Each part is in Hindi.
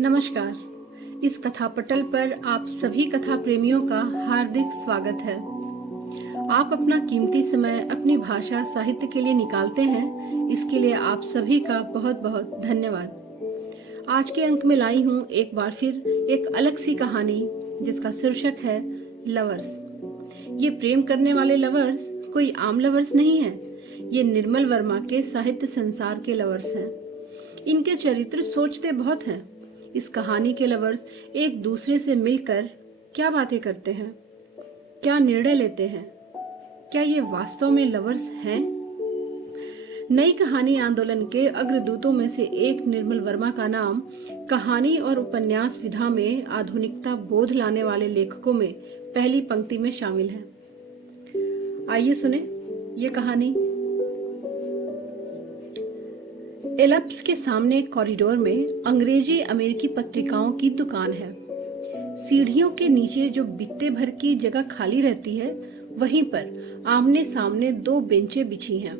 नमस्कार। इस कथा पटल पर आप सभी कथा प्रेमियों का हार्दिक स्वागत है। आप अपना कीमती समय अपनी भाषा साहित्य के लिए निकालते हैं, इसके लिए आप सभी का बहुत बहुत धन्यवाद। आज के अंक में लाई हूँ एक बार फिर एक अलग सी कहानी जिसका शीर्षक है लवर्स। ये प्रेम करने वाले लवर्स कोई आम लवर्स नहीं है, ये निर्मल वर्मा के साहित्य संसार के लवर्स हैं। इनके चरित्र सोचते बहुत हैं। इस कहानी के लवर्स एक दूसरे से मिलकर क्या बातें करते हैं, क्या निर्णय लेते हैं, क्या ये वास्तव में लवर्स हैं? नई कहानी आंदोलन के अग्रदूतों में से एक निर्मल वर्मा का नाम कहानी और उपन्यास विधा में आधुनिकता बोध लाने वाले लेखकों में पहली पंक्ति में शामिल है। आइए सुने ये कहानी। एलप्स के सामने कॉरिडोर में अंग्रेजी अमेरिकी पत्रिकाओं की दुकान है। सीढ़ियों के नीचे जो बित्ते भर की जगह खाली रहती है, वहीं पर आमने सामने दो बेंचें बिछी हैं।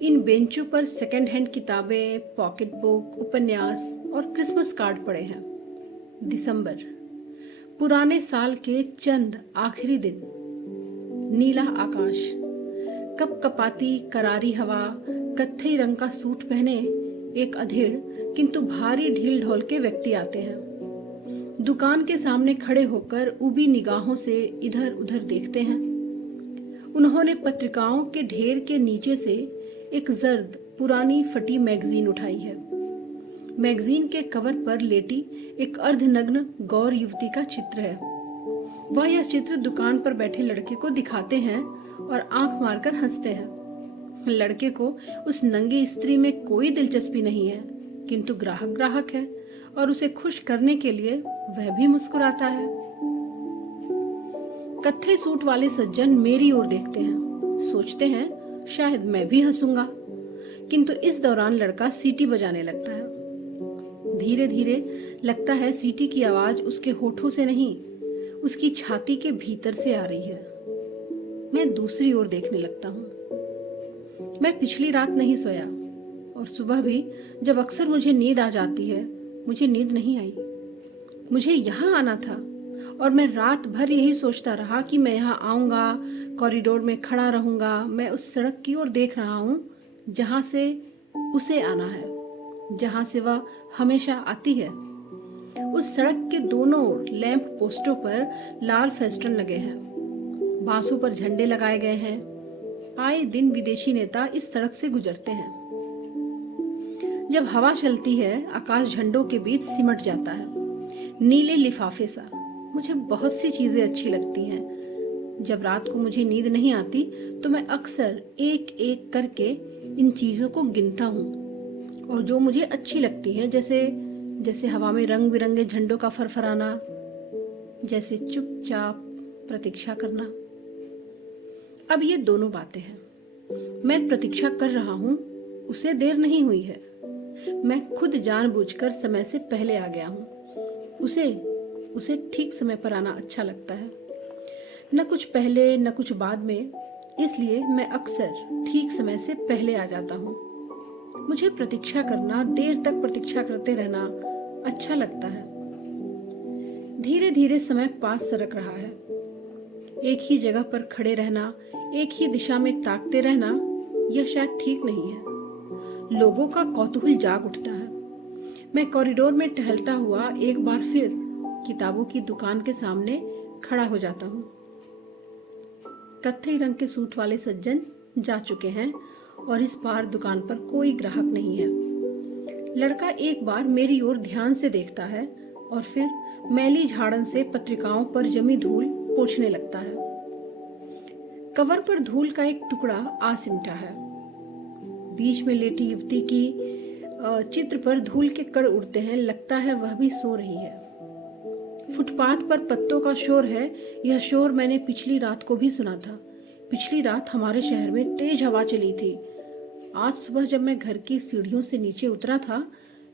इन बेंचों पर सेकंड हैंड किताबें, पॉकेट बुक, उपन्यास और क्रिसमस कार्ड पड़े हैं। दिसंबर, पुराने साल के चंद आखिरी दिन, नीला आकाश, कपकपाती करारी हवा, कत्थई रंग का सूट पहने एक अधेड़ किंतु भारी ढील ढोल के व्यक्ति आते हैं। दुकान के सामने खड़े होकर उबी निगाहों से इधर उधर देखते हैं। उन्होंने पत्रिकाओं के ढेर के नीचे से एक जर्द पुरानी फटी मैगजीन उठाई है। मैगजीन के कवर पर लेटी एक अर्धनग्न गौर युवती का चित्र है। वह यह चित्र दुकान पर बैठे लड़के को दिखाते हैं और आंख मारकर हंसते हैं। लड़के को उस नंगी स्त्री में कोई दिलचस्पी नहीं है, किंतु ग्राहक है और उसे खुश करने के लिए वह भी मुस्कुराता है। कत्थे सूट वाले सज्जन मेरी ओर देखते हैं, सोचते हैं शायद मैं भी हंसूंगा, किंतु इस दौरान लड़का सीटी बजाने लगता है। धीरे धीरे लगता है सीटी की आवाज उसके होठों से नहीं, उसकी छाती के भीतर से आ रही है। मैं दूसरी ओर देखने लगता हूँ। मैं पिछली रात नहीं सोया और सुबह भी जब अक्सर मुझे नींद आ जाती है, मुझे नींद नहीं आई। मुझे यहाँ आना था और मैं रात भर यही सोचता रहा कि मैं यहाँ आऊंगा, कॉरिडोर में खड़ा रहूंगा। मैं उस सड़क की ओर देख रहा हूँ जहाँ से उसे आना है, जहाँ से वह हमेशा आती है। उस सड़क के दोनों ओर लैंप पोस्टों पर लाल फेस्टन लगे हैं, बांसों पर झंडे लगाए गए हैं। आए दिन विदेशी नेता इस सड़क से गुजरते हैं। जब हवा चलती है, आकाश झंडों के बीच सिमट जाता है, नीले लिफाफे सा। मुझे बहुत सी चीजें अच्छी लगती हैं। जब रात को मुझे नींद नहीं आती तो मैं अक्सर एक एक करके इन चीजों को गिनता हूँ और जो मुझे अच्छी लगती हैं, जैसे हवा में रंग बिरंगे झंडों का फरफराना, जैसे चुपचाप प्रतीक्षा करना। अब ये दोनों बातें हैं। मैं प्रतीक्षा कर रहा हूँ, उसे देर नहीं हुई है। मैं खुद जानबूझकर समय से पहले आ गया हूँ। उसे ठीक समय पर आना अच्छा लगता है, न कुछ पहले न कुछ बाद में। इसलिए मैं अक्सर ठीक समय से पहले आ जाता हूँ। मुझे प्रतीक्षा करना, देर तक प्रतीक्षा करते रहना अच्छा लगता है। धीरे धीरे समय पास सरक रहा है। एक ही जगह पर खड़े रहना, एक ही दिशा में ताकते रहना, यह शायद ठीक नहीं है। लोगों का कौतूहल जाग उठता है। मैं कॉरिडोर में टहलता हुआ एक बार फिर किताबों की दुकान के सामने खड़ा हो जाता हूँ। कत्थई रंग के सूट वाले सज्जन जा चुके हैं और इस बार दुकान पर कोई ग्राहक नहीं है। लड़का एक बार मेरी ओर ध्यान से देखता है और फिर मैली झाड़न से पत्रिकाओं पर जमी धूल पोंछने लगता है। कवर पर धूल का एक टुकड़ा आ सिमटा है। बीच में लेटी युवती की चित्र पर धूल के कण उड़ते हैं। लगता है वह भी सो रही है। फुटपाथ पर पत्तों का शोर है। यह शोर मैंने पिछली रात को भी सुना था। पिछली रात हमारे शहर में तेज हवा चली थी। आज सुबह जब मैं घर की सीढ़ियों से नीचे उतरा था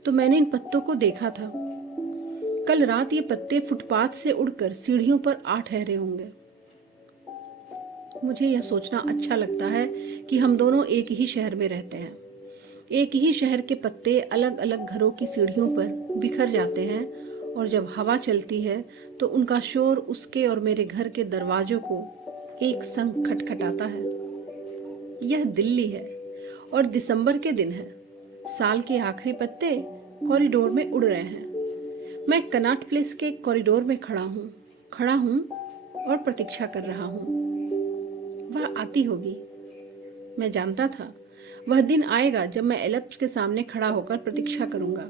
तो मैंने इन पत्तों को देखा था। कल रात ये पत्ते फुटपाथ से उड़कर सीढ़ियों पर आ ठहरे होंगे। मुझे यह सोचना अच्छा लगता है कि हम दोनों एक ही शहर में रहते हैं। एक ही शहर के पत्ते अलग अलग घरों की सीढ़ियों पर बिखर जाते हैं और जब हवा चलती है तो उनका शोर उसके और मेरे घर के दरवाजों को एक संग खटखटाता है। यह दिल्ली है और दिसंबर के दिन है। साल के आखिरी पत्ते कॉरिडोर में उड़ रहे हैं। मैं कनॉट प्लेस के कॉरिडोर में खड़ा हूँ और प्रतीक्षा कर रहा हूँ। वह आती होगी। मैं जानता था वह दिन आएगा जब मैं एलिप्स के सामने खड़ा होकर प्रतीक्षा करूंगा।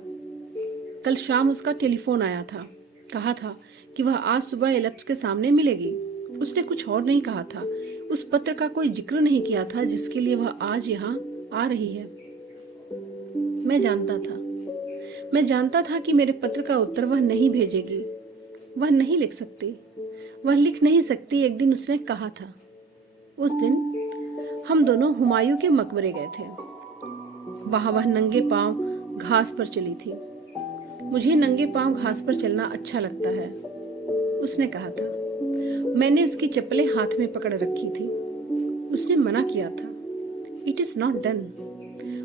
कल शाम उसका टेलीफोन आया था। कहा था कि वह आज सुबह एलिप्स के सामने मिलेगी। उसने कुछ और नहीं कहा था। उस पत्र का कोई जिक्र नहीं किया था जिसके लिए वह आज यहाँ आ रही है। मैं जानता था कि मेरे पत्र का उत्तर वह नहीं भेजेगी। वह नहीं लिख सकती। वह लिख नहीं सकती। एक दिन उसने कहा था। उस दिन हम दोनों हुमायूं के मकबरे गए थे। वहां वह नंगे पांव घास पर चली थी। मुझे नंगे पांव घास पर चलना अच्छा लगता है, उसने कहा था। मैंने उसकी चप्पलें हाथ में पकड़ रखी थी। उसने मना किया था। इट इज नॉट डन,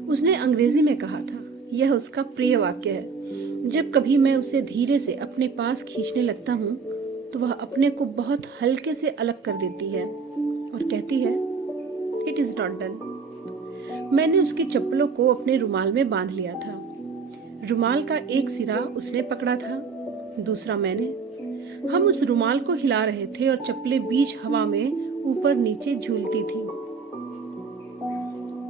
उसने अंग्रेजी में कहा था। यह उसका प्रिय वाक्य है। जब कभी मैं उसे धीरे से अपने पास खींचने लगता हूँ तो वह अपने को बहुत हल्के से अलग कर देती है और कहती है इट इज नॉट डन। मैंने उसकी चप्पलों को अपने रुमाल में बांध लिया था। रुमाल का एक सिरा उसने पकड़ा था, दूसरा मैंने। हम उस रुमाल को हिला रहे थे और चप्पलें बीच हवा में ऊपर नीचे झूलती थी।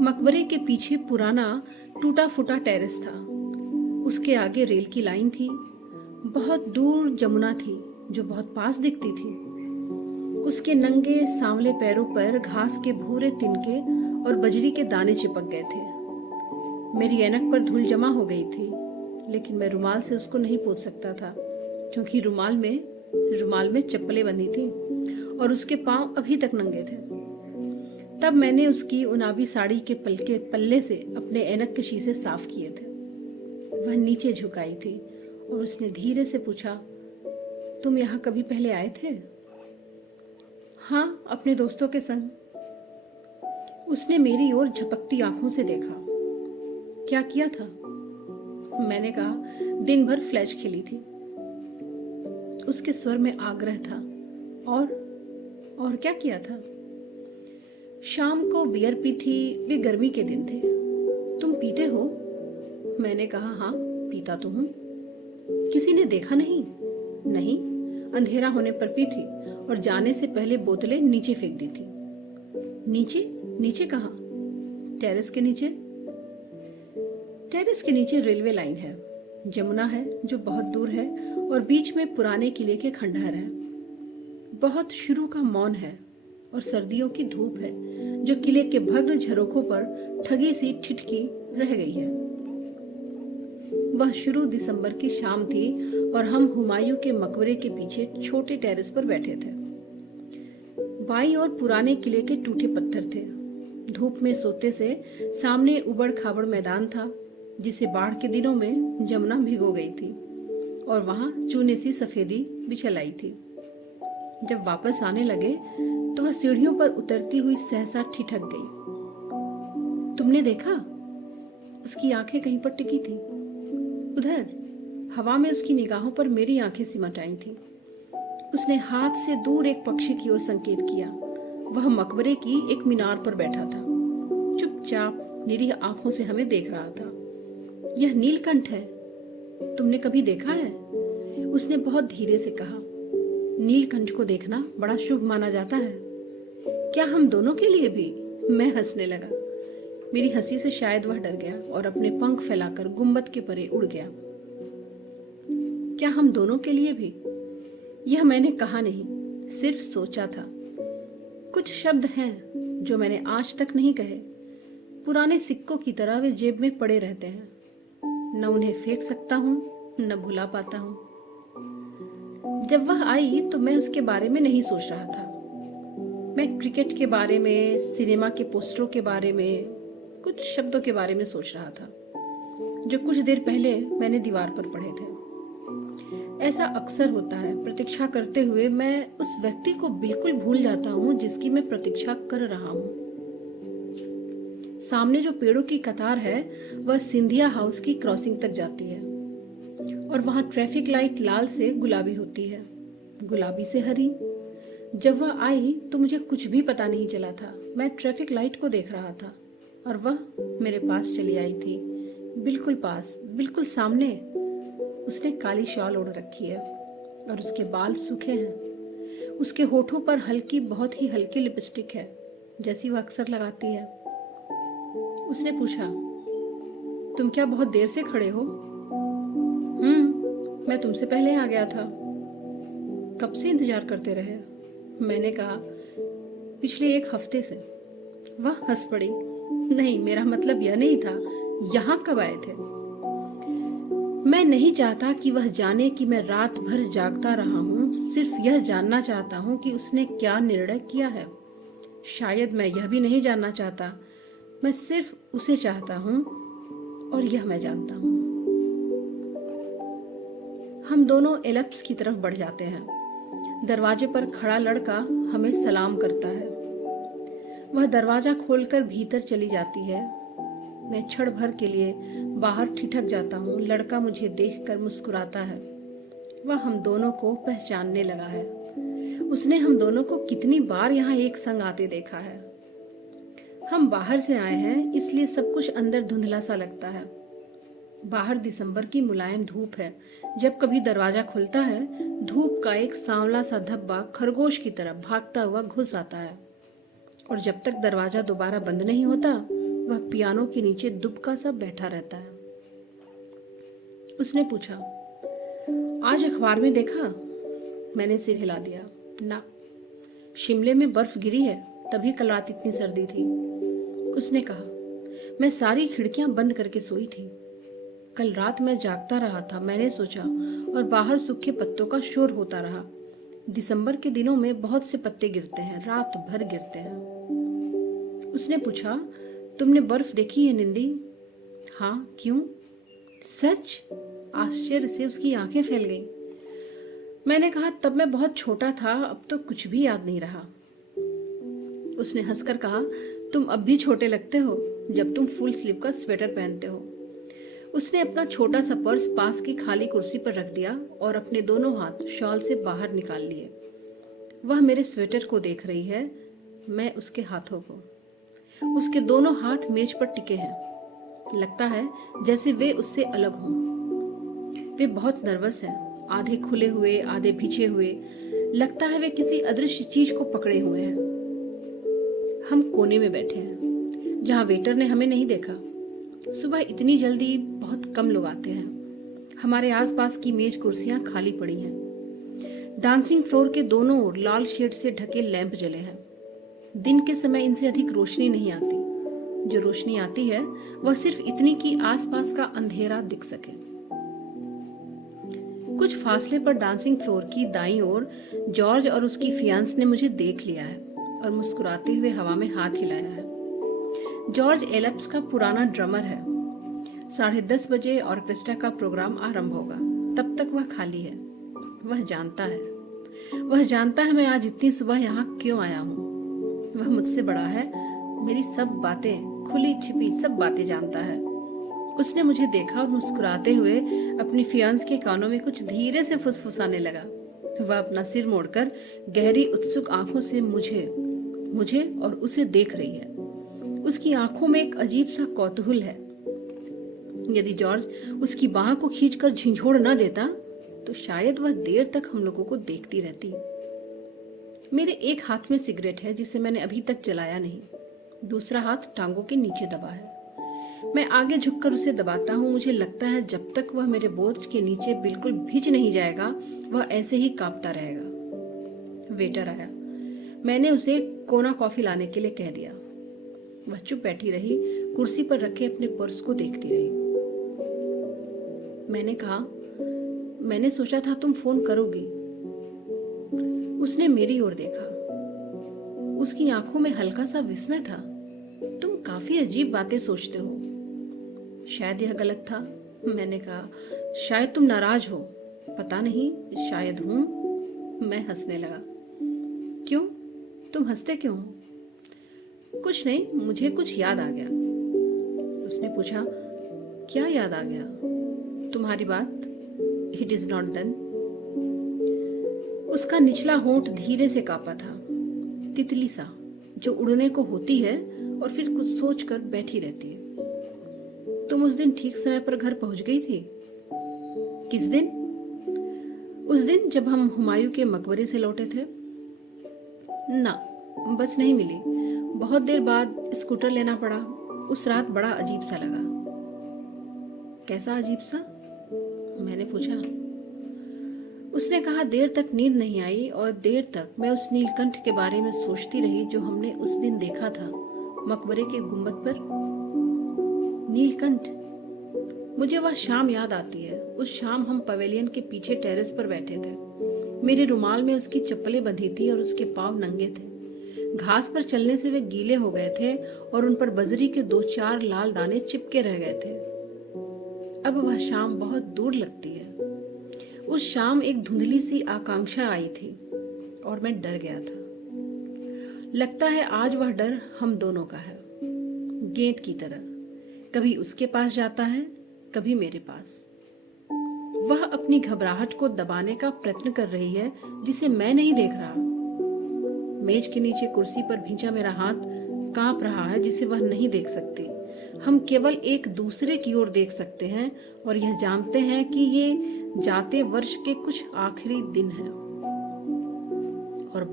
मकबरे के पीछे पुराना टूटा फूटा टेरेस था। उसके आगे रेल की लाइन थी। बहुत दूर जमुना थी जो बहुत पास दिखती थी। उसके नंगे सांवले पैरों पर घास के भूरे तिनके और बजरी के दाने चिपक गए थे। मेरी ऐनक पर धूल जमा हो गई थी, लेकिन मैं रुमाल से उसको नहीं पोंछ सकता था क्योंकि रुमाल में चप्पलें बंधी थी और उसके पांव अभी तक नंगे थे। तब मैंने उसकी उनाबी साड़ी के पल्ले से अपने ऐनक के शीशे साफ किए थे। वह नीचे झुकाई थी और उसने धीरे से पूछा, तुम यहाँ कभी पहले आए थे? हाँ, अपने दोस्तों के संग। उसने मेरी ओर झपकती आंखों से देखा। क्या किया था? मैंने कहा, दिन भर फ्लैश खेली थी। उसके स्वर में आग्रह था। और क्या किया था? शाम को बियर पी थी। वे गर्मी के दिन थे। तुम पीते हो? मैंने कहा, हाँ, पीता तो हूँ। किसी ने देखा नहीं? नहीं, अंधेरा होने पर पी थी और जाने से पहले बोतलें नीचे फेंक दी थी। नीचे कहाँ? टेरेस के नीचे। टेरेस के नीचे रेलवे लाइन है, जमुना है जो बहुत दूर है और बीच में पुराने किले के खंडहर है। बहुत शुरू का मौन है और सर्दियों की धूप है जो किले के भग्न झरोखों पर ठगी सी ठिठकी रह गई है। वह शुरू दिसंबर की शाम थी और हम हुमायूं के मकबरे के पीछे छोटे टेरेस पर बैठे थे। बाईं ओर पुराने किले के टूटे पत्थर थे। धूप में सोते से सामने उबड़ खाबड़ मैदान था जिसे बाढ़ के दिनों में जमुना भिगो गई थी और वहां चूने सी सफेदी बिछल आई थी। जब वापस आने लगे तो वह सीढ़ियों पर उतरती हुई सहसा ठिठक गई। तुमने देखा? उसकी आंखें कहीं पर टिकी थी। उधर हवा में उसकी निगाहों पर मेरी आंखें सिमट आई थी। उसने हाथ से दूर एक पक्षी की ओर संकेत किया। वह मकबरे की एक मीनार पर बैठा था, चुपचाप निरीह आंखों से हमें देख रहा था। यह नीलकंठ है, तुमने कभी देखा है? उसने बहुत धीरे से कहा। नीलकंठ को देखना बड़ा शुभ माना जाता है। क्या हम दोनों के लिए भी? मैं हंसने लगा। मेरी हंसी से शायद वह डर गया और अपने पंख फैलाकर गुंबद के परे उड़ गया। क्या हम दोनों के लिए भी? यह मैंने कहा नहीं, सिर्फ सोचा था। कुछ शब्द हैं जो मैंने आज तक नहीं कहे। पुराने सिक्कों की तरह वे जेब में पड़े रहते हैं। न उन्हें फेंक सकता हूं, न भुला पाता हूं। जब वह आई तो मैं उसके बारे में नहीं सोच रहा था। मैं क्रिकेट के बारे में, सिनेमा के पोस्टरों के बारे में, कुछ शब्दों के बारे में सोच रहा था जो कुछ देर पहले मैंने दीवार पर पढ़े थे। ऐसा अक्सर होता है। प्रतीक्षा करते हुए मैं उस व्यक्ति को बिल्कुल भूल जाता हूँ जिसकी मैं प्रतीक्षा कर रहा हूँ। सामने जो पेड़ों की कतार है वह सिंधिया हाउस की क्रॉसिंग तक जाती है और वहां ट्रैफिक लाइट लाल से गुलाबी होती है, गुलाबी से हरी। जब वह आई तो मुझे कुछ भी पता नहीं चला था। मैं ट्रैफिक लाइट को देख रहा था और वह मेरे पास चली आई थी, बिल्कुल पास, बिल्कुल सामने। उसने काली शॉल ओढ़ रखी है और उसके बाल सूखे हैं। उसके होठों पर हल्की, बहुत ही हल्की लिपस्टिक है, जैसी वह अक्सर लगाती है। उसने पूछा, तुम क्या बहुत देर से खड़े हो? मैं तुमसे पहले आ गया था। कब से इंतजार करते रहे? मैंने कहा, पिछले 1 हफ्ते से। वह हंस पड़ी। नहीं, मेरा मतलब यह नहीं था। यहाँ कब आए थे? मैं नहीं चाहता कि वह जाने कि मैं रात भर जागता रहा हूँ। सिर्फ यह जानना चाहता हूँ कि उसने क्या निर्णय किया है। शायद मैं यह भी नहीं जानना चाहता। मैं सिर्फ उसे चाहता हूँ और यह मैं जानता हूँ। हम दोनों एल्प्स की तरफ बढ़ जाते हैं। दरवाजे पर खड़ा लड़का हमें सलाम करता है। वह दरवाजा खोलकर भीतर चली जाती है। मैं क्षण भर के लिए बाहर ठिठक जाता हूँ। लड़का मुझे देखकर मुस्कुराता है। वह हम दोनों को पहचानने लगा है। उसने हम दोनों को कितनी बार यहाँ एक संग आते देखा है। हम बाहर से आए हैं, इसलिए सब कुछ अंदर धुंधला सा लगता है। बाहर दिसंबर की मुलायम धूप है। जब कभी दरवाजा खुलता है, धूप का एक सांवला सा धब्बा खरगोश की तरह भागता हुआ घुस आता है और जब तक दरवाजा दोबारा बंद नहीं होता, वह पियानो के नीचे दुबका सा बैठा रहता है। उसने पूछा, आज अखबार में देखा? मैंने सिर हिला दिया। ना, शिमले में बर्फ गिरी है, तभी कल रात इतनी सर्दी थी। उसने कहा, मैं सारी खिड़कियां बंद करके सोई थी। कल रात मैं जागता रहा था, मैंने सोचा, और बाहर सूखे पत्तों का शोर होता रहा। दिसंबर के दिनों में बहुत से पत्ते गिरते हैं, रात भर गिरते हैं। उसने पूछा, तुमने बर्फ देखी है निंदी? हाँ, क्यों? सच? आश्चर्य से उसकी आंखें फैल गईं। मैंने कहा, तब मैं बहुत छोटा था, अब तो कुछ भी याद नहीं रहा। उसने हंसकर कहा, तुम अब भी छोटे लगते हो जब तुम फुल स्लीव का स्वेटर पहनते हो। उसने अपना छोटा सा पर्स पास की खाली कुर्सी पर रख दिया और अपने दोनों हाथ शॉल से बाहर निकाल लिए। वह मेरे स्वेटर को देख रही है, मैं उसके हाथों को। उसके दोनों हाथ मेज पर टिके हैं। लगता है जैसे वे उससे अलग हों। वे बहुत नर्वस हैं, आधे खुले हुए, आधे भिजे हुए। लगता है वे किसी अदृश्य चीज को पकड़े हुए हैं। हम कोने में बैठे हैं, जहां वेटर ने हमें नहीं देखा। सुबह इतनी जल्दी बहुत कम लोग आते हैं। हमारे आसपास की मेज कुर्सियां खाली पड़ी हैं। डांसिंग फ्लोर के दोनों ओर लाल शेड से ढके लैंप जले हैं। दिन के समय इनसे अधिक रोशनी नहीं आती। जो रोशनी आती है वह सिर्फ इतनी कि आसपास का अंधेरा दिख सके। कुछ फासले पर डांसिंग फ्लोर की दाईं ओर जॉर्ज और उसकी फियांस ने मुझे देख लिया है और मुस्कुराते हुए हवा में हाथ हिलाया है। जॉर्ज एल्प्स का पुराना ड्रमर है। 10:30 बजे ऑर्केस्ट्रा का प्रोग्राम आरंभ होगा। तब तक वह खाली है। वह जानता है मैं आज इतनी सुबह यहाँ क्यों आया हूँ। वह मुझसे बड़ा है, मेरी सब बातें, खुली छिपी सब बातें जानता है। उसने मुझे देखा और मुस्कुराते हुए अपनी फियांस के कानों में कुछ धीरे से फुसफुसाने लगा। वह अपना सिर मोड़कर गहरी उत्सुक आंखों से मुझे और उसे देख रही है। उसकी आंखों में एक अजीब सा कौतूहल है। यदि जॉर्ज उसकी बाह को खींचकर झिंझोड़ न देता तो शायद वह देर तक हम लोगों को देखती रहती। मेरे एक हाथ में सिगरेट है जिसे मैंने अभी तक जलाया नहीं। दूसरा हाथ टांगों के नीचे दबा है। मैं आगे झुककर उसे दबाता हूँ। मुझे लगता है जब तक वह मेरे बोझ के नीचे बिल्कुल भिज नहीं जाएगा, वह ऐसे ही कांपता रहेगा। वेटर आया। मैंने उसे कोना कॉफी लाने के लिए कह दिया। वह चुप बैठी रही, कुर्सी पर रखे अपने पर्स को देखती रही। मैंने कहा, मैंने सोचा था तुम फोन करोगी। उसने मेरी ओर देखा। उसकी आंखों में हल्का सा विस्मय था। तुम काफी अजीब बातें सोचते हो। शायद यह गलत था। मैंने कहा, शायद तुम नाराज हो। पता नहीं, शायद हूं। मैं हंसने लगा। क्यों? तुम हंसते क्यों हो? कुछ नहीं, मुझे कुछ याद आ गया। उसने पूछा, क्या याद आ गया? तुम्हारी बात? It is not done. उसका निचला होंठ धीरे से कांपा था, तितली सा जो उड़ने को होती है और फिर कुछ सोचकर बैठी रहती है। तुम उस दिन ठीक समय पर घर पहुंच गई थी। किस दिन? उस दिन जब हम हुमायूं के मकबरे से लौटे थे। ना, बस नहीं मिली। बहुत देर बाद स्कूटर लेना पड़ा। उस रात बड़ा अजीब सा लगा। कैसा अजीब सा? मैंने पूछा। उसने कहा, देर तक नींद नहीं आई और देर तक मैं उस नीलकंठ के बारे में सोचती रही जो हमने उस दिन देखा था मकबरे के गुंबद पर। नीलकंठ। मुझे वह शाम याद आती है। उस शाम हम पवेलियन के पीछे टेरेस पर बैठे थे। मेरे रुमाल में उसकी चप्पलें बंधी थी और उसके पांव नंगे थे। घास पर चलने से वे गीले हो गए थे और उन पर बजरी के 2-4 लाल दाने चिपके रह गए थे। अब वह शाम बहुत दूर लगती है। उस शाम एक धुंधली सी आकांक्षा आई थी और मैं डर गया था। लगता है आज वह डर हम दोनों का है, गेंद की तरह। कभी उसके पास जाता है, कभी मेरे पास। वह अपनी घबराहट को दबाने का प्रयत्न कर रही है जिसे मैं नहीं देख रहा। मेज के नीचे कुर्सी पर भींचा मेरा हाथ कांप रहा है जिसे वह नहीं देख सकती। हम केवल एक दूसरे की ओर देख सकते हैं और यह जानते हैं कि ये जाते वर्ष के कुछ आखिरी दिन हैं। और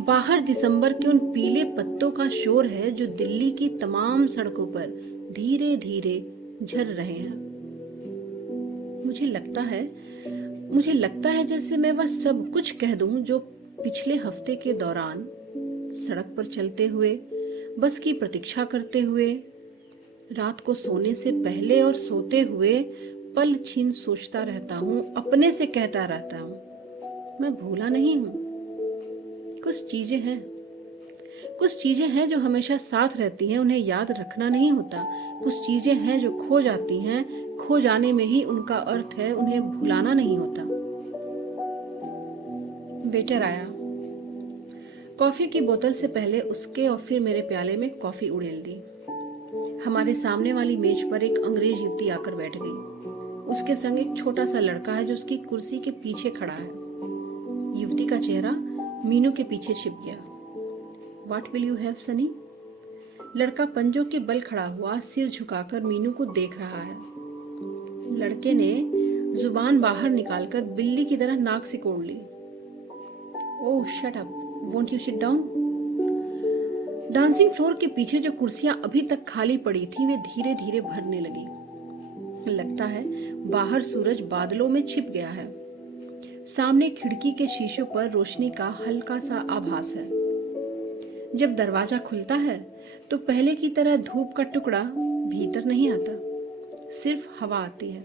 बाहर दिसंबर के उन पीले पत्तों का शोर है जो दिल्ली की तमाम सड़कों पर धीरे धीरे झर रहे हैं। मुझे लगता है जैसे मैं वह सब कुछ कह दूं जो पिछले हफ्ते के दौरान सड़क पर चलते हुए, बस की प्रतीक्षा करते हुए, रात को सोने से पहले और सोते हुए पल छीन सोचता रहता हूँ, अपने से कहता रहता हूँ। मैं भूला नहीं हूँ। कुछ चीजें हैं जो हमेशा साथ रहती हैं, उन्हें याद रखना नहीं होता। कुछ चीजें हैं जो खो जाती हैं, खो जाने में ही उनका अर्थ है, उन्हें भुलाना नहीं होता। वेटर आया। कॉफी की बोतल से पहले उसके और फिर मेरे प्याले में कॉफी उड़ेल दी। हमारे सामने वाली मेज पर एक अंग्रेज युवती आकर बैठ गई। उसके संग एक छोटा सा लड़का है जो उसकी कुर्सी के पीछे खड़ा है। युवती का चेहरा मीनू के पीछे छिप गया। What will you have, Sunny? लड़का पंजों के बल खड़ा हुआ, सिर झुकाकर मीनू को देख रहा है। लड़के ने जुबान बाहर निकालकर बिल्ली की तरह नाक सिकोड़ ली। Oh shut up, won't you sit down? Dancing floor के पीछे जो कुर्सियां अभी तक खाली पड़ी थी वे धीरे धीरे भरने लगी। लगता है बाहर सूरज बादलों में छिप गया है। सामने खिड़की के शीशों पर रोशनी का हल्का सा आभास है। जब दरवाजा खुलता है तो पहले की तरह धूप का टुकड़ा भीतर नहीं आता, सिर्फ हवा आती है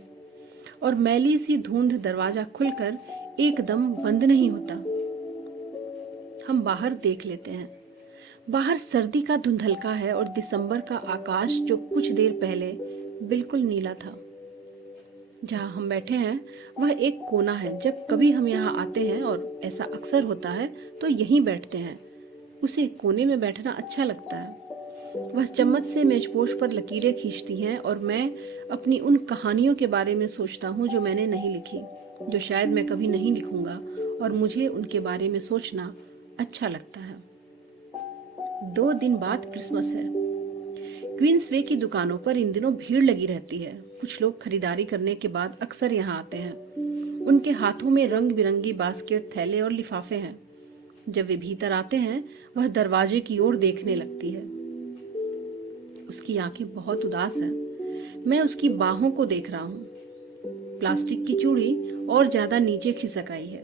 और मैली सी धुंध दरवाजा खुलकर एकदम बंद नहीं होता। हम बाहर देख लेते हैं। बाहर सर्दी का धुंधलका है और दिसंबर का आकाश जो कुछ देर पहले बिल्कुल नीला था। जहां हम बैठे हैं वह एक कोना है। जब कभी हम यहाँ आते हैं, और ऐसा अक्सर होता है, तो यहीं बैठते हैं। उसे कोने में बैठना अच्छा लगता है। वह चम्मच से मेजपोश पर लकीरें खींचती हैं और मैं अपनी उन कहानियों के बारे में सोचता हूँ जो मैंने नहीं लिखी, जो शायद मैं कभी नहीं लिखूंगा, और मुझे उनके बारे में सोचना अच्छा लगता है। 2 दिन बाद क्रिसमस है। क्वींस वे की दुकानों पर इन दिनों भीड़ लगी रहती है। कुछ लोग खरीदारी करने के बाद अक्सर यहाँ आते हैं। उनके हाथों में रंग बिरंगी बास्केट, थैले और लिफाफे हैं। जब वे भीतर आते हैं वह दरवाजे की ओर देखने लगती है। उसकी आंखें बहुत उदास हैं। मैं उसकी बाहों को देख रहा हूँ। प्लास्टिक की चूड़ी और ज्यादा नीचे खिसक आई है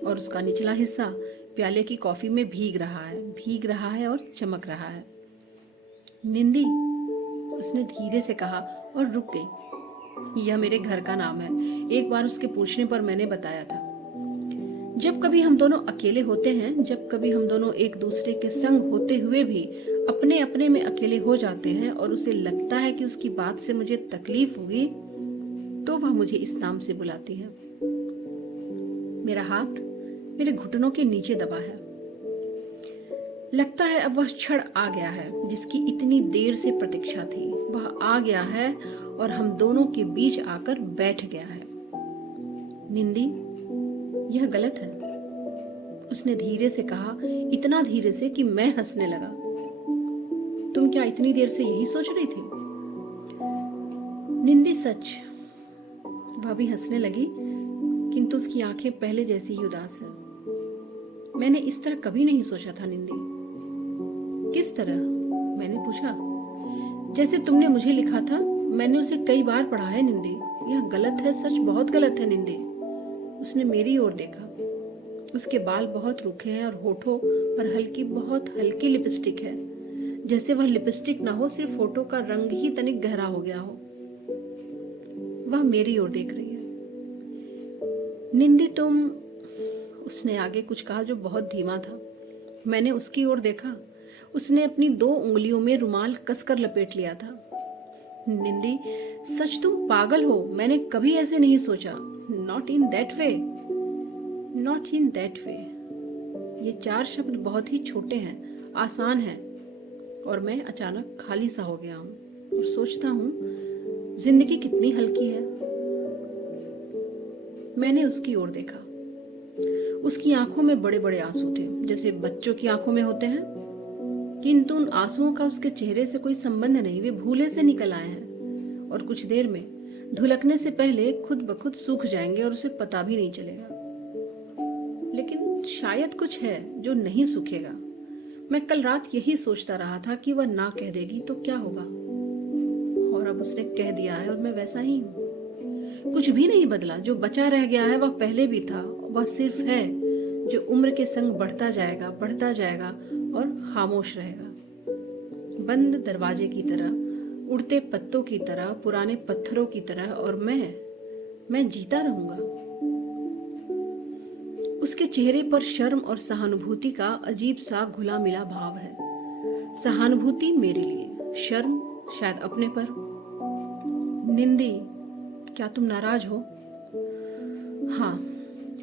और उसका निचला हिस्सा प्याले की कॉफी में भीग रहा है और चमक रहा है। निंदी, उसने धीरे से कहा और रुक गई। यह मेरे घर का नाम है। एक बार उसके पूछने पर मैंने बताया था। जब कभी हम दोनों अकेले होते हैं, जब कभी हम दोनों एक दूसरे के संग होते हुए भी अपने अपने में अकेले हो जाते हैं और उसे लगता है कि उसकी बात से मुझे तकलीफ हुई, तो वह मुझे इस नाम से बुलाती है। मेरा हाथ मेरे घुटनों के नीचे दबा है। लगता है अब वह क्षण आ गया है जिसकी इतनी देर से प्रतीक्षा थी। वह आ गया है और हम दोनों के बीच आकर बैठ गया है। निंदी, यह गलत है, उसने धीरे से कहा, इतना धीरे से कि मैं हंसने लगा। तुम क्या इतनी देर से यही सोच रही थी? निंदी, सच। वह भी हंसने लगी, किंतु उसकी आंखें पहले जैसी ही उदास है। मैंने इस तरह कभी नहीं सोचा था निंदी। किस तरह? मैंने पूछा। जैसे तुमने मुझे लिखा था, मैंने उसे कई बार पढ़ा है निंदी। यह गलत है, सच बहुत गलत है निंदी। उसने मेरी ओर देखा। उसके बाल बहुत रूखे हैं और होठों पर हल्की, बहुत हल्की लिपस्टिक है, जैसे वह लिपस्टिक ना हो, सिर्फ होठों का रंग ही तनिक गहरा हो गया हो। वह मेरी ओर देख रही है। निंदी, तुम, उसने आगे कुछ कहा जो बहुत धीमा था। मैंने उसकी ओर देखा। उसने अपनी 2 उंगलियों में रुमाल कसकर लपेट लिया था। निंदी, सच तुम पागल हो, मैंने कभी ऐसे नहीं सोचा। Not in that way, not in that way. ये 4 शब्द बहुत ही छोटे हैं, आसान हैं, और मैं अचानक खाली सा हो गया हूं और सोचता हूं जिंदगी कितनी हल्की है। मैंने उसकी ओर देखा। उसकी आंखों में बड़े बड़े आंसू थे, जैसे बच्चों की आंखों में होते हैं, किंतु उन आंसुओं का उसके चेहरे से कोई संबंध नहीं। वे भूले से निकल आए हैं और कुछ देर में ढुलकने से पहले खुद ब खुद सूख जाएंगे और उसे पता भी नहीं चलेगा। लेकिन शायद कुछ है जो नहीं सूखेगा। मैं कल रात यही सोचता रहा था कि वह ना कह देगी तो क्या होगा, और अब उसने कह दिया है और मैं वैसा ही हूँ। कुछ भी नहीं बदला। जो बचा रह गया है वह पहले भी था। वह सिर्फ है जो उम्र के संग बढ़ता जाएगा और खामोश रहेगा, बंद दरवाजे की तरह, उड़ते पत्तों की तरह, पुराने पत्थरों की तरह, और मैं जीता रहूंगा। उसके चेहरे पर शर्म और सहानुभूति का अजीब सा घुला मिला भाव है। सहानुभूति मेरे लिए, शर्म शायद अपने पर। निंदी, क्या तुम नाराज हो? हाँ,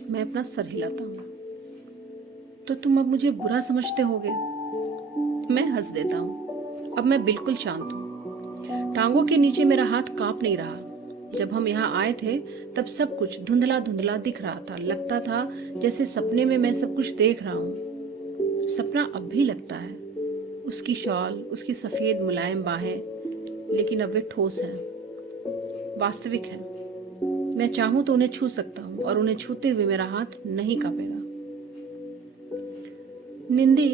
मैं अपना सर हिलाता हूँ। तो तुम अब मुझे बुरा समझते होगे? मैं हंस देता हूँ। अब मैं बिल्कुल शांत हूँ। टांगों के नीचे मेरा हाथ कांप नहीं रहा। जब हम यहाँ आए थे तब सब कुछ धुंधला धुंधला दिख रहा था। लगता था जैसे सपने में मैं सब कुछ देख रहा हूँ। सपना अब भी लगता है। उसकी शॉल, उसकी सफेद मुलायम बाहें, लेकिन अब वे ठोस हैं, वास्तविक हैं। मैं चाहूं तो उन्हें छू सकता हूं और उन्हें छूते हुए मेरा हाथ नहीं कांपेगा। Nindi,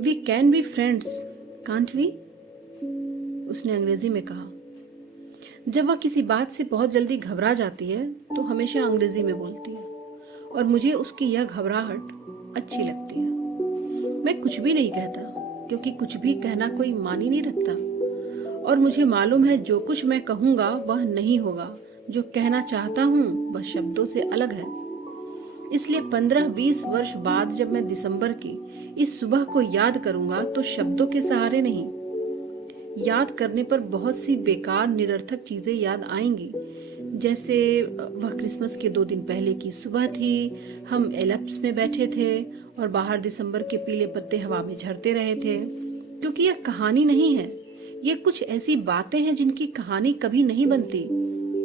we can be friends, can't we? उसने अंग्रेजी में कहा। जब वह किसी बात से बहुत जल्दी घबरा जाती है तो हमेशा अंग्रेजी में बोलती है, और मुझे उसकी यह घबराहट अच्छी लगती है। मैं कुछ भी नहीं कहता, क्योंकि कुछ भी कहना कोई मानी नहीं रखता, और मुझे मालूम है जो कुछ मैं कहूंगा वह नहीं होगा। जो कहना चाहता हूं वह शब्दों से अलग है। इसलिए 15-20 वर्ष बाद जब मैं दिसंबर की इस सुबह को याद करूंगा तो शब्दों के सहारे नहीं। याद करने पर बहुत सी बेकार निरर्थक चीजें याद आएंगी, जैसे वह क्रिसमस के 2 दिन पहले की सुबह थी, हम एल्प्स में बैठे थे और बाहर दिसंबर के पीले पत्ते हवा में झड़ते रहे थे। क्योंकि यह कहानी नहीं है, ये कुछ ऐसी बातें हैं जिनकी कहानी कभी नहीं बनती।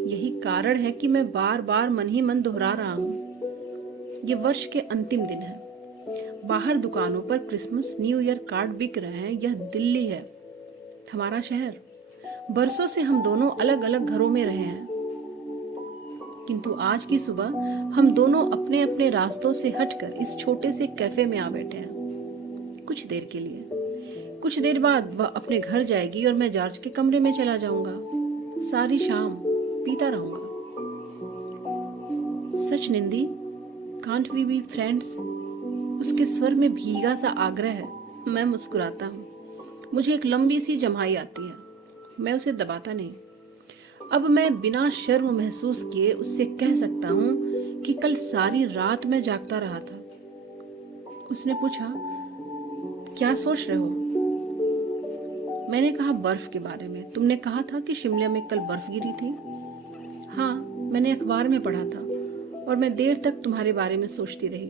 यही कारण है कि मैं बार बार मन ही मन दोहरा रहा हूँ। ये वर्ष के अंतिम दिन है। बाहर दुकानों पर क्रिसमस न्यू ईयर कार्ड बिक रहे हैं। यह दिल्ली है, हमारा शहर। बरसों से हम दोनों अलग अलग घरों में रहे हैं, किंतु आज की सुबह हम दोनों अपने अपने रास्तों से हटकर इस छोटे से कैफे में आ बैठे हैं, कुछ देर के लिए। कुछ देर बाद वह अपने घर जाएगी और मैं जॉर्ज के कमरे में चला जाऊंगा। सारी शाम पीता रहूंगा। सच निंदी, कांट वी बी फ्रेंड्स? उसके स्वर में भीगा सा आग्रह है। मैं मुस्कुराता हूँ। मुझे एक लंबी सी जम्हाई आती है। मैं उसे दबाता नहीं। अब मैं बिना शर्म महसूस किए उससे कह सकता हूँ कि कल सारी रात मैं जागता रहा था। उसने पूछा, क्या सोच रहे हो? मैंने कहा, बर्फ के बारे में। तुमने कहा था कि शिमला में कल बर्फ गिरी थी। हाँ, मैंने अखबार में पढ़ा था और मैं देर तक तुम्हारे बारे में सोचती रही।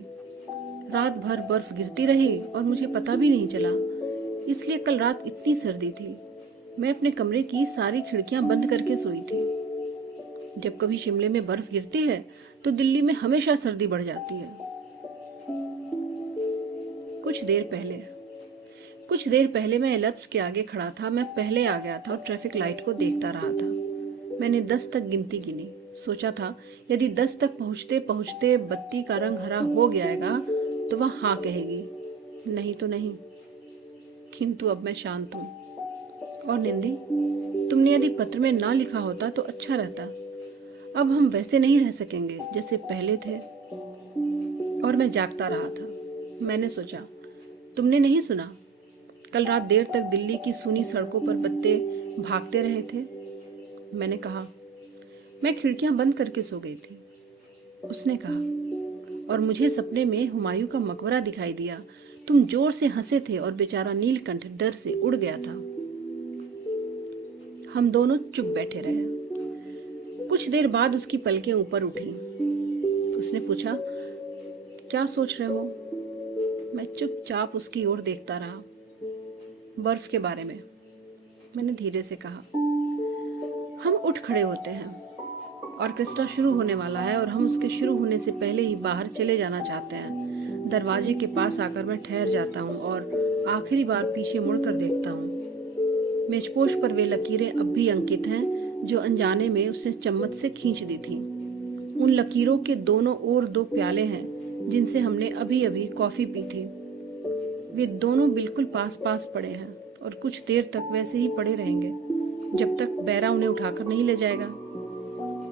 रात भर बर्फ गिरती रही और मुझे पता भी नहीं चला। इसलिए कल रात इतनी सर्दी थी। मैं अपने कमरे की सारी खिड़कियां बंद करके सोई थी। जब कभी शिमले में बर्फ गिरती है तो दिल्ली में हमेशा सर्दी बढ़ जाती है। कुछ देर पहले मैं एलिप्स के आगे खड़ा था। मैं पहले आ गया था और ट्रैफिक लाइट को देखता रहा था। मैंने 10 तक गिनती गिनी। सोचा था यदि 10 तक पहुंचते पहुंचते बत्ती का रंग हरा हो गयागा तो वह हाँ कहेगी, नहीं तो नहीं। किंतु अब मैं शांत हूं। और निंदी, तुमने यदि पत्र में ना लिखा होता तो अच्छा रहता। अब हम वैसे नहीं रह सकेंगे जैसे पहले थे। और मैं जागता रहा था। मैंने सोचा, तुमने नहीं सुना? कल रात देर तक दिल्ली की सूनी सड़कों पर बत्ते भागते रहे थे। मैंने कहा, मैं खिड़कियां बंद करके सो गई थी। उसने कहा, और मुझे सपने में हुमायूं का मकबरा दिखाई दिया। तुम जोर से हंसे थे और बेचारा नीलकंठ डर से उड़ गया था। हम दोनों चुप बैठे रहे। कुछ देर बाद उसकी पलकें ऊपर उठी। उसने पूछा, क्या सोच रहे हो? मैं चुपचाप उसकी ओर देखता रहा। बर्फ के बारे में, मैंने धीरे से कहा। हम उठ खड़े होते हैं। ऑर्केस्ट्रा शुरू होने वाला है और हम उसके शुरू होने से पहले ही बाहर चले जाना चाहते हैं। दरवाजे के पास आकर मैं ठहर जाता हूँ और आखिरी बार पीछे मुड़कर देखता हूँ। मेजपोश पर वे लकीरें अब भी अंकित हैं जो अनजाने में उसने चम्मच से खींच दी थी। उन लकीरों के दोनों ओर 2 प्याले हैं जिनसे हमने अभी अभी कॉफी पी थी। वे दोनों बिल्कुल पास पास पड़े हैं और कुछ देर तक वैसे ही पड़े रहेंगे जब तक बैरा उन्हें उठाकर नहीं ले जाएगा।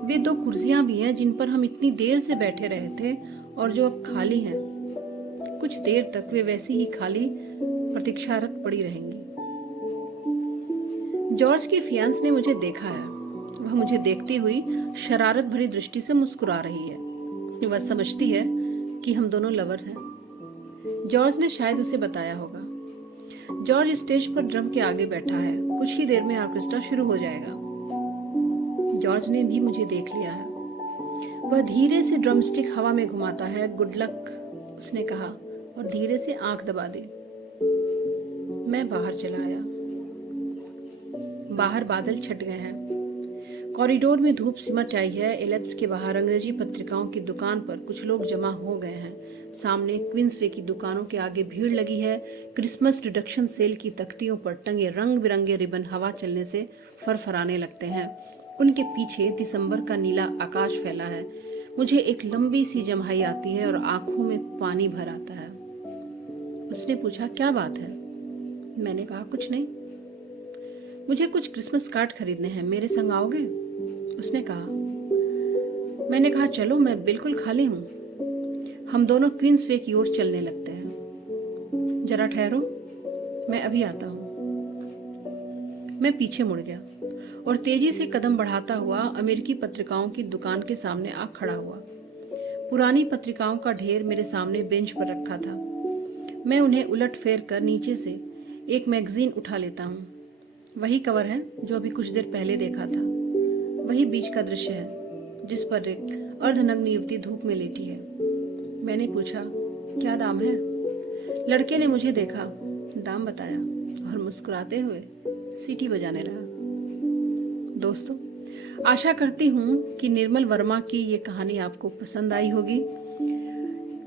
वे 2 कुर्सियां भी हैं जिन पर हम इतनी देर से बैठे रहे थे और जो अब खाली हैं। कुछ देर तक वे वैसी ही खाली प्रतीक्षारत पड़ी रहेंगी। जॉर्ज की फियांस ने मुझे देखा है। वह मुझे देखती हुई शरारत भरी दृष्टि से मुस्कुरा रही है। वह समझती है कि हम दोनों लवर हैं। जॉर्ज ने शायद उसे बताया होगा। जॉर्ज स्टेज पर ड्रम के आगे बैठा है। कुछ ही देर में ऑर्केस्ट्रा शुरू हो जाएगा। जॉर्ज ने भी मुझे देख लिया है। वह धीरे से ड्रम स्टिक हवा में घुमाता है। गुड लक, उसने कहा और धीरे से आंख दबा दी। मैं बाहर चला आया। बाहर बादल छट गए हैं। कॉरिडोर में धूप सिमट आई है। एलिप्स के बाहर अंग्रेजी पत्रिकाओं की दुकान पर कुछ लोग जमा हो गए हैं। सामने क्वींसवे की दुकानों के आगे भीड़ लगी है। क्रिसमस रिडक्शन सेल की तख्तियों पर टंगे रंग बिरंगे रिबन हवा चलने से फरफराने लगते हैं। उनके पीछे दिसंबर का नीला आकाश फैला है। मुझे एक लंबी सी जम्हाई आती है और आंखों में पानी भर आता है। उसने पूछा, क्या बात है? मैंने कहा, कुछ नहीं। मुझे कुछ क्रिसमस कार्ड खरीदने हैं, मेरे संग आओगे? उसने कहा। मैंने कहा, चलो, मैं बिल्कुल खाली हूं। हम दोनों क्वींसवे की ओर चलने लगते हैं। जरा ठहरो, मैं अभी आता हूं। मैं पीछे मुड़ गया और तेजी से कदम बढ़ाता हुआ अमेरिकी पत्रिकाओं की दुकान के सामने आ खड़ा हुआ। पुरानी पत्रिकाओं का ढेर मेरे सामने बेंच पर रखा था। मैं उन्हें उलट फेर कर नीचे से एक मैगजीन उठा लेता हूँ। वही कवर है जो अभी कुछ देर पहले देखा था। वही बीच का दृश्य है जिस पर एक अर्धनग्न युवती धूप में लेटी है। मैंने पूछा, क्या दाम है? लड़के ने मुझे देखा, दाम बताया और मुस्कुराते हुए सीटी बजाने लगा। दोस्तों, आशा करती हूँ कि निर्मल वर्मा की ये कहानी आपको पसंद आई होगी।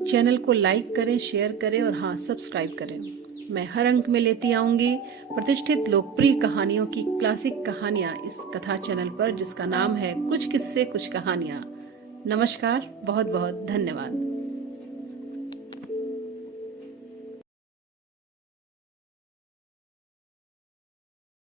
चैनल को लाइक करें, शेयर करें और हाँ, सब्सक्राइब करें। मैं हर अंक में लेती आऊंगी प्रतिष्ठित लोकप्रिय कहानियों की क्लासिक कहानियां इस कथा चैनल पर, जिसका नाम है कुछ किस्से कुछ कहानियां। नमस्कार, बहुत बहुत धन्यवाद।